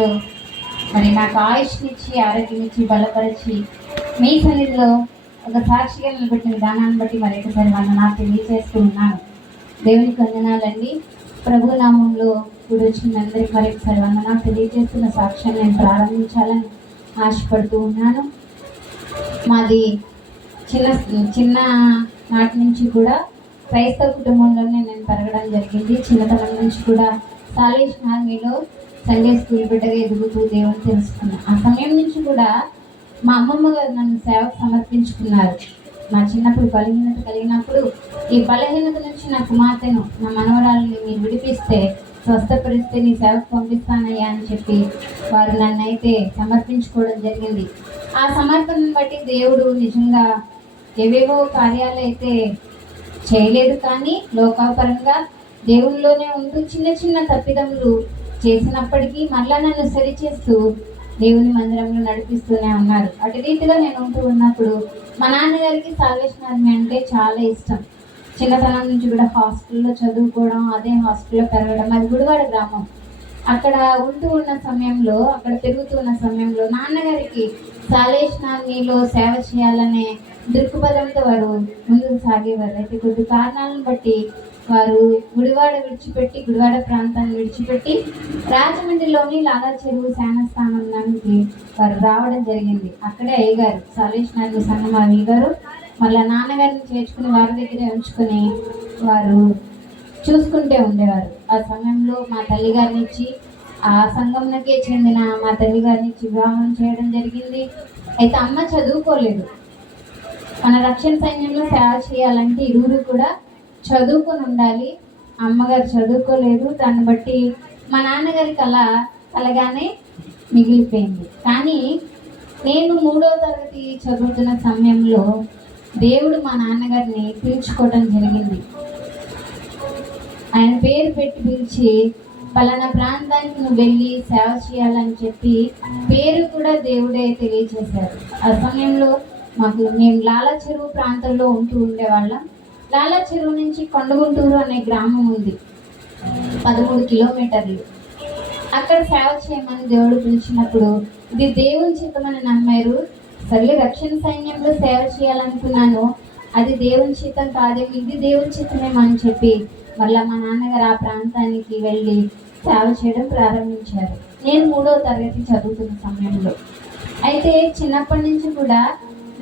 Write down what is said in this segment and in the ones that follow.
దేవుడు మరి నాకు ఆయుష్నిచ్చి ఆరోగ్యం బలపరిచి మీ సన్నిధిలో ఒక సాక్షిగా నిలబెట్టిన విధానాన్ని బట్టి మరి ఒకసారి వందనాలు తెలియజేస్తూ ఉన్నాను. దేవునికి వందనాలండి. ప్రభు నామంలో ఇప్పుడు వచ్చిన అందరికీ మరి ఒకసారి వందనాలు తెలియజేస్తున్న సాక్ష్యాన్ని నేను ప్రారంభించాలని ఆశపడుతూ ఉన్నాను. మాది చిన్న నాటి నుంచి కూడా క్రైస్తవ కుటుంబంలోనే నేను పెరగడం జరిగింది. చిన్నతనం నుంచి కూడా సాల్వేషన్ ఆర్మీలో సండే స్కూల్ బిడ్డగా ఎదుగుతూ దేవుని తెలుసుకున్నాను. ఆ సమయం నుంచి కూడా మా అమ్మమ్మ గారు నన్ను సేవకు సమర్పించుకున్నారు. నా చిన్నప్పుడు బలహీనత కలిగినప్పుడు ఈ బలహీనత నుంచి నా కుమార్తెను, నా మనవరాలని మీరు విడిపిస్తే, స్వస్థపరిస్తే నీ సేవకు పంపిస్తానయ్యా అని చెప్పి వారు నన్ను అయితే సమర్పించుకోవడం జరిగింది. ఆ సమర్పణను బట్టి దేవుడు నిజంగా ఏవేవో కార్యాలు అయితే చేయలేదు, కానీ లోకాపరంగా దేవునిలోనే ఉంటూ చిన్న చిన్న తప్పిదములు చేసినప్పటికీ మళ్ళా నన్ను సరిచేస్తూ దేవుని మందిరంలో నడిపిస్తూనే ఉన్నారు. అటు రీతిగా నేను ఉంటూ ఉన్నప్పుడు మా నాన్నగారికి సాల్వేషన్ ఆర్మీ అంటే చాలా ఇష్టం. చిన్నతనం నుంచి కూడా హాస్టల్లో చదువుకోవడం, అదే హాస్టల్లో పెరగడం. అది గుడివాడ గ్రామం. అక్కడ ఉంటూ ఉన్న సమయంలో, అక్కడ పెరుగుతూ ఉన్న సమయంలో నాన్నగారికి సాల్వేషన్ ఆర్మీలో సేవ చేయాలనే దృక్పథంతో వారు ముందుకు సాగేవారు. అయితే కొద్ది కారణాలను బట్టి వారు గుడివాడ ప్రాంతాన్ని విడిచిపెట్టి రాజమండ్రిలోని లాగా చెరువు శానస్థానానికి వారు రావడం జరిగింది. అక్కడే అయ్యగారు, సాల్వేషన్ ఆర్మీ సంఘం అయ్యగారు మళ్ళీ నాన్నగారిని చేర్చుకుని వారి దగ్గరే ఉంచుకొని వారు చూసుకుంటే ఉండేవారు. ఆ సమయంలో మా తల్లిగారిని ఇచ్చి, ఆ సంఘంకే చెందిన మా తల్లిగారిని ఇచ్చి వివాహం చేయడం జరిగింది. అయితే అమ్మ చదువుకోలేదు. మన రక్షణ సైన్యంలో సేవ చేయాలంటే ఇరువురు కూడా చదువుకొని ఉండాలి. అమ్మగారు చదువుకోలేదు. దాన్ని బట్టి మా నాన్నగారికి అలా అలాగానే మిగిలిపోయింది. కానీ నేను 3వ తరగతి చదువుతున్న సమయంలో దేవుడు మా నాన్నగారిని పిలుచుకోవడం జరిగింది. ఆయన పేరు పెట్టి పిలిచి, పలానా ప్రాంతానికి నువ్వు వెళ్ళి సేవ చేయాలని చెప్పి పేరు కూడా దేవుడే తెలియజేశారు. ఆ సమయంలో మేము లాలా చెరువు ప్రాంతంలో ఉంటూ ఉండేవాళ్ళం. లాలా చెరువు నుంచి కొండగుంటూరు అనే గ్రామం ఉంది, 13 కిలోమీటర్లు. అక్కడ సేవ చేయమని దేవుడు పిలిచినప్పుడు ఇది దేవుని చిత్తమని నమ్మారు. సరే, రక్షణ సైన్యంలో సేవ చేయాలనుకున్నాను, అది దేవుని చిత్తం కాదేమో, ఇది దేవుని చిత్తమేమో అని చెప్పి మళ్ళీ మా నాన్నగారు ఆ ప్రాంతానికి వెళ్ళి సేవ చేయడం ప్రారంభించారు. నేను 3వ తరగతి చదువుతున్న సమయంలో. అయితే చిన్నప్పటి నుంచి కూడా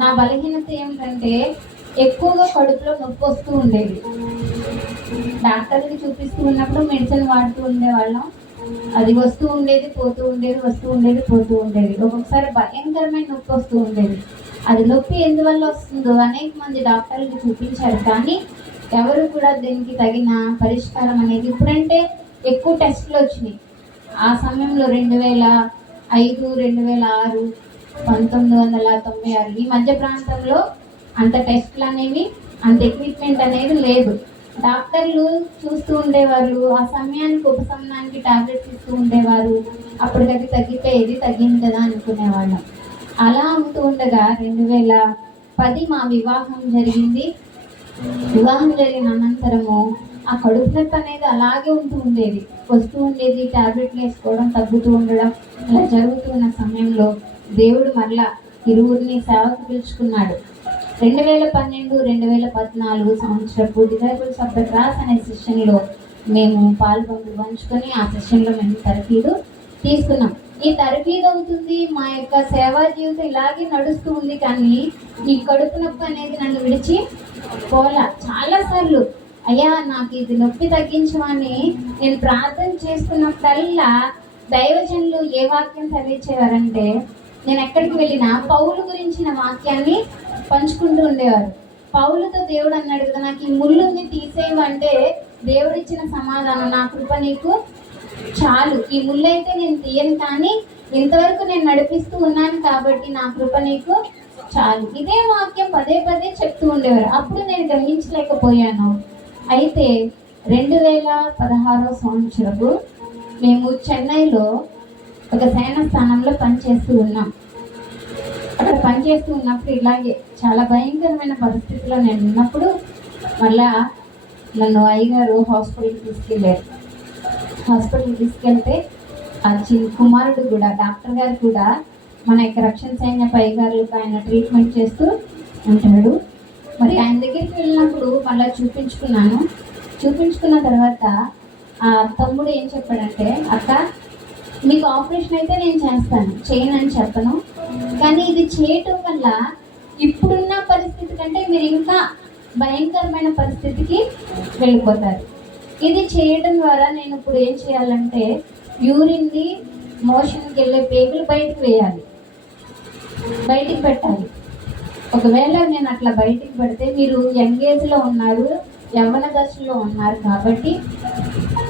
నా బలహీనత ఏమిటంటే ఎక్కువగా కడుపులో నొప్పి వస్తూ ఉండేది. డాక్టర్కి చూపిస్తూ ఉన్నప్పుడు మెడిసిన్ వాడుతూ ఉండేవాళ్ళం. అది వస్తూ ఉండేది, పోతూ ఉండేది, వస్తూ ఉండేది, పోతూ ఉండేది. ఒక్కొక్కసారి భయంకరమైన నొప్పి వస్తూ ఉండేది. అది నొప్పి ఎందువల్ల వస్తుందో అనేక మంది డాక్టర్లకు చూపించారు, కానీ ఎవరు కూడా దీనికి తగిన పరిష్కారం అనేది, ఇప్పుడంటే ఎక్కువ టెస్టులు వచ్చినాయి. ఆ సమయంలో 2005, 2006, 1996 ఈ మధ్య ప్రాంతంలో అంత టెస్టులు అనేవి, అంత ఎక్విప్మెంట్ అనేది లేదు. డాక్టర్లు చూస్తూ ఉండేవారు, ఆ సమయానికి ఉపశమనానికి టాబ్లెట్స్ ఇస్తూ ఉండేవారు. అప్పటికది తగ్గిపోయేది, తగ్గింది కదా అనుకునేవాళ్ళం. అలా ఉంటూ ఉండగా 2010 మా వివాహం జరిగింది. వివాహం జరిగిన అనంతరము ఆ కడుపు నొప్పి అనేది అలాగే ఉంటూ ఉండేది, వస్తూ ఉండేది. టాబ్లెట్లు వేసుకోవడం, తగ్గుతూ ఉండడం, అలా జరుగుతున్న సమయంలో దేవుడు మళ్ళా ఇరువురిని సేవకు పిలుచుకున్నాడు. 2012, 2014 సంవత్సరపు డిజైబుల్ ఆఫ్ ద క్రాస్ అనే సెషన్లో మేము పంచుకొని ఆ సెషన్లో మేము తరఫీదు తీసుకున్నాం. ఈ తరఫీదు అవుతుంది, మా యొక్క సేవా జీవితం ఇలాగే నడుస్తూ ఉంది. కానీ ఈ కడుపు నొప్పి అనేది నన్ను విడిచి పోలా. చాలాసార్లు అయ్యా నాకు ఇది నొప్పి తగ్గించమని నేను ప్రార్థన చేసుకున్నప్పుడల్లా దైవజనులు ఏ వాక్యం చదివించేవారంటే, నేను ఎక్కడికి వెళ్ళినా పౌలు గురించిన వాక్యాన్ని పంచుకుంటూ ఉండేవారు. పౌలుతో దేవుడు అన్నాడు కదా, నాకు ఈ ముళ్ళుని తీసేయమంటే దేవుడు ఇచ్చిన సమాధానం, నా కృప నీకు చాలు, ఈ ముళ్ళు అయితే నేను తీయను, కానీ ఇంతవరకు నేను నడిపిస్తూ ఉన్నాను కాబట్టి నా కృప నీకు చాలు. ఇదే వాక్యం పదే పదే చెప్తూ ఉండేవారు. అప్పుడు నేను గమనించలేకపోయాను. అయితే 2016 సంవత్సరపు మేము చెన్నైలో ఒక సేన స్థానంలో పనిచేస్తూ ఉన్నాం. అక్కడ పనిచేస్తూ ఉన్నప్పుడు ఇలాగే చాలా భయంకరమైన పరిస్థితిలో నేను ఉన్నప్పుడు మళ్ళా నన్ను అయ్యగారు హాస్పిటల్కి తీసుకెళ్ళారు. హాస్పిటల్కి తీసుకెళ్తే ఆ కుమారుడు కూడా, డాక్టర్ గారు కూడా మన యొక్క రక్షణ సైన్య పై గారులకు ఆయన ట్రీట్మెంట్ చేస్తూ ఉంటాడు. మరి ఆయన దగ్గరికి వెళ్ళినప్పుడు మళ్ళీ చూపించుకున్న తర్వాత ఆ తమ్ముడు ఏం చెప్పాడంటే, అక్క మీకు ఆపరేషన్ అయితే నేను చేస్తాను, చేయనని చెప్పను, కానీ ఇది చేయటం వల్ల ఇప్పుడున్న పరిస్థితి కంటే మీరు ఇంకా భయంకరమైన పరిస్థితికి వెళ్ళిపోతారు. ఇది చేయడం ద్వారా నేను ఇప్పుడు ఏం చేయాలంటే యూరిన్ది మోషన్కి వెళ్ళే పేగులు బయటికి పెట్టాలి. ఒకవేళ నేను అట్లా బయటికి పెడితే మీరు యంగ్ ఏజ్లో ఉన్నారు, యవ్వన దశలో ఉన్నారు కాబట్టి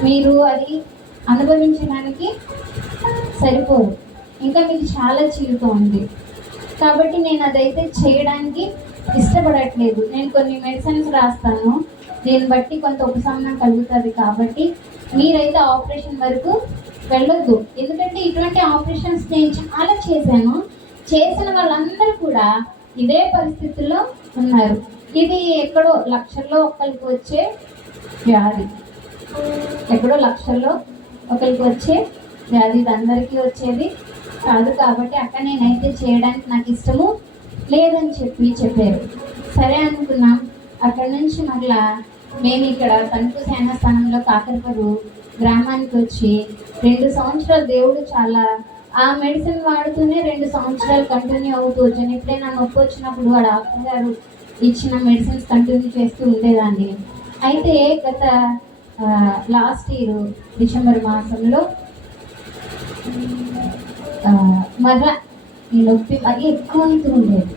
మీరు అది అనుభవించడానికి సరిపోదు, ఇంకా మీకు చాలా జీవితం ఉంది. కాబట్టి నేను అదైతే చేయడానికి ఇష్టపడట్లేదు. నేను కొన్ని మెడిసిన్స్ రాస్తాను, దీన్ని బట్టి కొంత ఉపశమనం కలుగుతుంది. కాబట్టి మీరైతే ఆపరేషన్ వరకు వెళ్ళొద్దు. ఎందుకంటే ఇటువంటి ఆపరేషన్స్ నేను చాలా చేసిన వాళ్ళందరూ కూడా ఇదే పరిస్థితుల్లో ఉన్నారు. ఇది ఎక్కడో లక్షల్లో ఒకరికి వచ్చే వ్యాధి, ఎక్కడో లక్షల్లో ఒకరికి వచ్చే వ్యాధి, ఇది అందరికీ వచ్చేది కాదు. కాబట్టి అక్కడ నేనైతే చేయడానికి నాకు ఇష్టము లేదని చెప్పారు. సరే అనుకున్నాం. అక్కడి నుంచి మళ్ళా మేము ఇక్కడ తణుకు సేనా స్థానంలో కాకరపరు గ్రామానికి వచ్చి 2 సంవత్సరాలు దేవుడు చాలా ఆ మెడిసిన్ వాడుతూనే 2 సంవత్సరాలు కంటిన్యూ అవుతూ వచ్చాను. ఎప్పుడైనా నొప్పి వచ్చినప్పుడు ఆ డాక్టర్ గారు ఇచ్చిన మెడిసిన్స్ కంటిన్యూ చేస్తూ ఉండేదాన్ని. అయితే గత లాస్ట్ ఇయర్ డిసెంబర్ మాసంలో మరలా ఈ నొప్పి మరీ ఎక్కువ అవుతూ ఉండేది.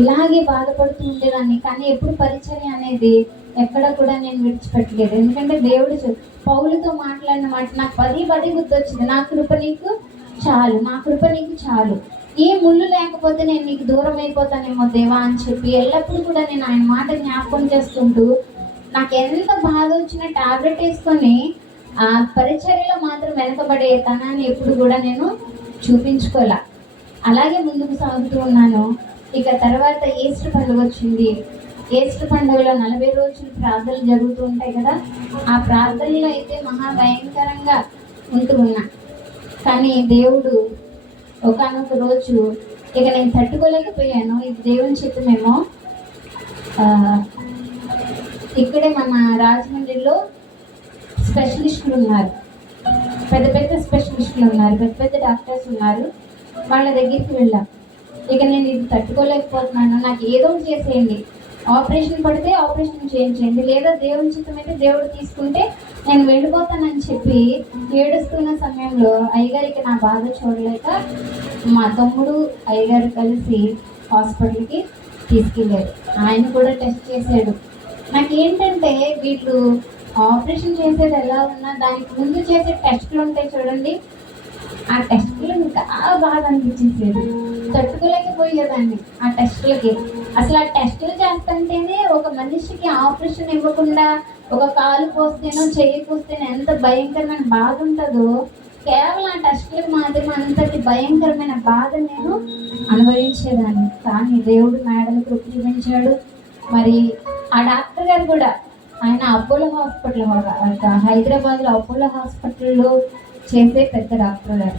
ఇలాగే బాధపడుతూ ఉండేదాన్ని. కానీ ఎప్పుడు పరిచర్య అనేది ఎక్కడ కూడా నేను విడిచిపెట్టలేదు. ఎందుకంటే దేవుడు పౌలుతో మాట్లాడిన మాట నాకు పది గుర్తొచ్చింది, నా కృప నీకు చాలు, ఏ ముళ్ళు లేకపోతే నేను నీకు దూరం అయిపోతానేమో దేవా అని చెప్పి ఎల్లప్పుడూ కూడా నేను ఆయన మాట జ్ఞాపకం చేసుకుంటూ నాకు ఎంత బాధ వచ్చినా టాబ్లెట్ వేసుకొని ఆ పరిచర్యలో మాత్రం వెనకబడే తనాన్ని ఎప్పుడు కూడా నేను చూపించుకోలే. అలాగే ముందుకు సాగుతూ ఉన్నాను. ఇక తర్వాత ఈస్టర్ పండుగ వచ్చింది. ఈస్టర్ పండుగలో 40 రోజులు ప్రార్థనలు జరుగుతూ ఉంటాయి కదా. ఆ ప్రార్థనలో అయితే మహాభయంకరంగా ఉంటూ ఉన్నా. కానీ దేవుడు ఒకానొక రోజు ఇక నేను తట్టుకోలేకపోయాను. ఇది దేవుని చిత్తమేమో. ఇక్కడే మన రాజమండ్రిలో స్పెషలిస్టులు ఉన్నారు, పెద్ద స్పెషలిస్టులు ఉన్నారు, పెద్ద డాక్టర్స్ ఉన్నారు. వాళ్ళ దగ్గరికి వెళ్ళాం. ఇక నేను ఇది తట్టుకోలేకపోతున్నాను, నాకు ఏదో చేసేయండి, ఆపరేషన్ పడితే ఆపరేషన్ చేయించండి, లేదా దేవుని చిత్తం అయితే దేవుడు తీసుకుంటే నేను వెళ్ళిపోతానని చెప్పి ఏడుస్తున్న సమయంలో అయ్యగారికి నా బాధ చూడలేక మా తమ్ముడు అయ్యగారు కలిసి హాస్పిటల్కి తీసుకెళ్ళారు. ఆయన కూడా టెస్ట్ చేశాడు. నాకేంటంటే వీళ్ళు ఆపరేషన్ చేసేది ఎలా ఉన్నా దానికి ముందు చేసే టెస్టులు ఉంటాయి చూడండి, ఆ టెస్టులు ఇంకా బాగా అనిపించేసేది. తట్టుకోలేకపోయేదాన్ని ఆ టెస్టులకి. అసలు ఆ టెస్టులు చేస్తుంటేనే ఒక మనిషికి ఆపరేషన్ ఇవ్వకుండా ఒక కాలు పోస్తేనో చెయ్యి పోస్తేనో ఎంత భయంకరమైన బాధ ఉంటుందో, కేవలం ఆ టెస్టులకు మాత్రమే అంతటి భయంకరమైన బాధ నేను అనుభవించేదాన్ని. కానీ దేవుడు మేడలు కృప చూపించాడు. మరి ఆ డాక్టర్ గారు కూడా ఆయన అపోలో హాస్పిటల్, హైదరాబాద్లో అపోలో హాస్పిటల్లో చేసే పెద్ద డాక్టర్ గారు.